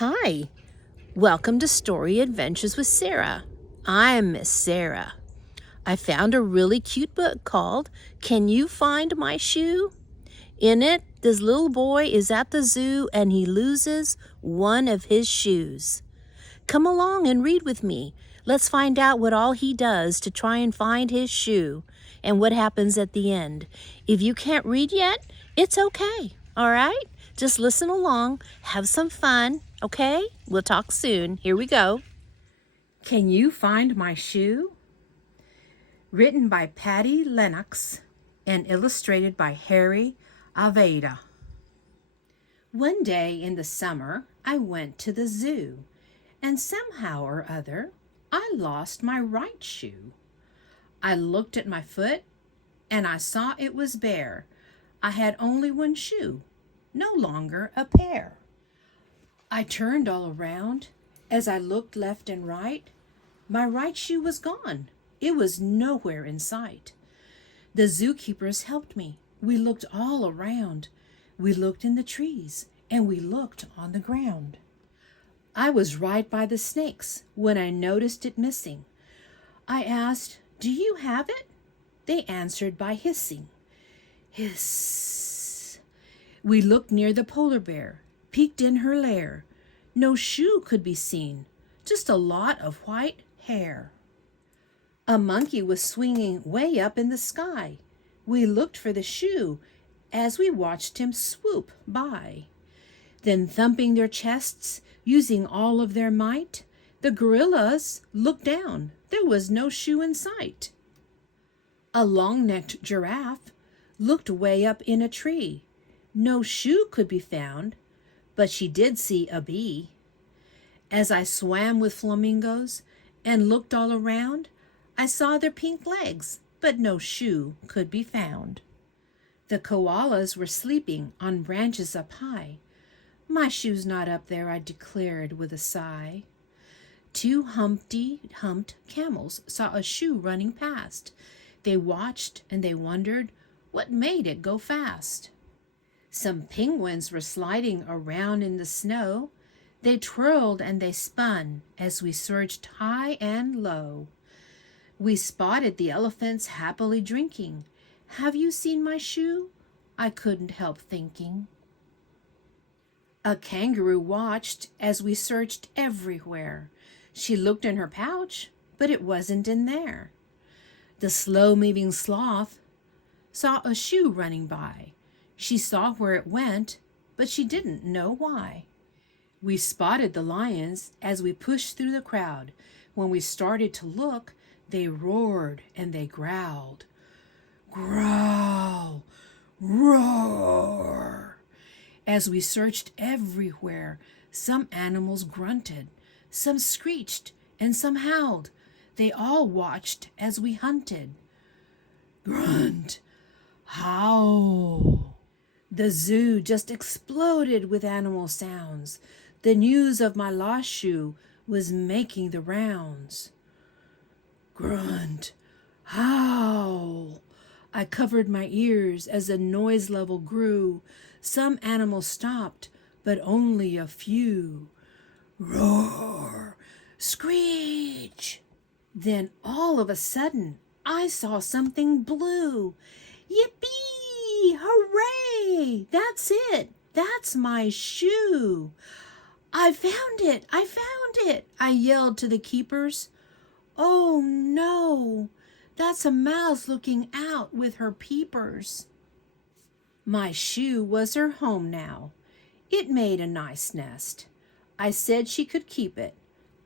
Hi, welcome to Story Adventures with Sarah. I'm Miss Sarah. I found a really cute book called Can You Find My Shoe? In it, this little boy is at the zoo and he loses one of his shoes. Come along and read with me. Let's find out what all he does to try and find his shoe and what happens at the end. If you can't read yet, it's okay, all right? Just listen along, have some fun, okay? We'll talk soon. Here we go. Can You Find My Shoe? Written by Patty Lennox and illustrated by Harry Aveda. One day in the summer, I went to the zoo, and somehow or other, I lost my right shoe. I looked at my foot, and I saw it was bare. I had only one shoe, no longer a pair. I turned all around. As I looked left and right, my right shoe was gone. It was nowhere in sight. The zookeepers helped me. We looked all around. We looked in the trees, and we looked on the ground. I was right by the snakes when I noticed it missing. I asked, "Do you have it?" They answered by hissing. Hiss. We looked near the polar bear, peeked in her lair. No shoe could be seen, just a lot of white hair. A monkey was swinging way up in the sky. We looked for the shoe as we watched him swoop by. Then thumping their chests, using all of their might, the gorillas looked down. There was no shoe in sight. A long-necked giraffe looked way up in a tree. No shoe could be found, but she did see a bee. As I swam with flamingos and looked all around, I saw their pink legs, but no shoe could be found. The koalas were sleeping on branches up high. My shoe's not up there, I declared with a sigh. Two humped camels saw a shoe running past. They watched and they wondered what made it go fast. Some penguins were sliding around in the snow. They twirled and they spun as we surged high and low. We spotted the elephants happily drinking. Have you seen my shoe? I couldn't help thinking. A kangaroo watched as we searched everywhere. She looked in her pouch, but it wasn't in there. The slow-moving sloth saw a shoe running by. She saw where it went, but she didn't know why. We spotted the lions as we pushed through the crowd. When we started to look, they roared and they growled. Growl, roar. As we searched everywhere, some animals grunted, some screeched, and some howled. They all watched as we hunted. Grunt, howl. The zoo just exploded with animal sounds. The news of my lost shoe was making the rounds. Grunt, howl. I covered my ears as the noise level grew. Some animals stopped, but only a few. Roar, screech. Then all of a sudden, I saw something blue. Yippee! Hooray! That's it! That's my shoe! I found it! I found it! I yelled to the keepers. Oh no! That's a mouse looking out with her peepers. My shoe was her home now. It made a nice nest. I said she could keep it.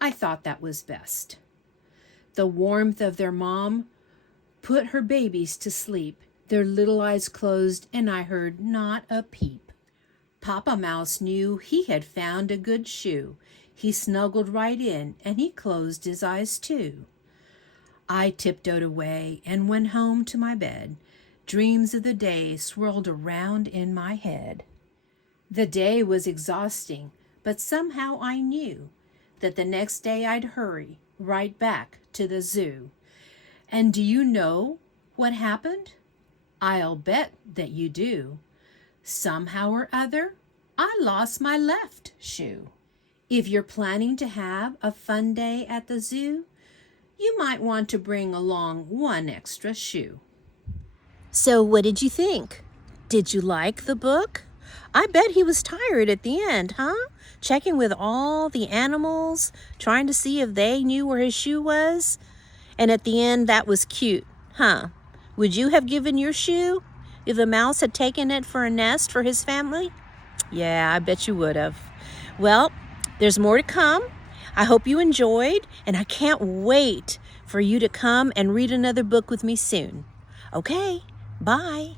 I thought that was best. The warmth of their mom put her babies to sleep. Their little eyes closed, and I heard not a peep. Papa Mouse knew he had found a good shoe. He snuggled right in, and he closed his eyes too. I tiptoed away and went home to my bed. Dreams of the day swirled around in my head. The day was exhausting, but somehow I knew that the next day I'd hurry right back to the zoo. And do you know what happened? I'll bet that you do. Somehow or other, I lost my left shoe. If you're planning to have a fun day at the zoo, you might want to bring along one extra shoe. So what did you think? Did you like the book? I bet he was tired at the end, huh? Checking with all the animals, trying to see if they knew where his shoe was. And at the end, that was cute, huh? Would you have given your shoe if a mouse had taken it for a nest for his family? Yeah, I bet you would have. Well, there's more to come. I hope you enjoyed, and I can't wait for you to come and read another book with me soon. Okay, bye.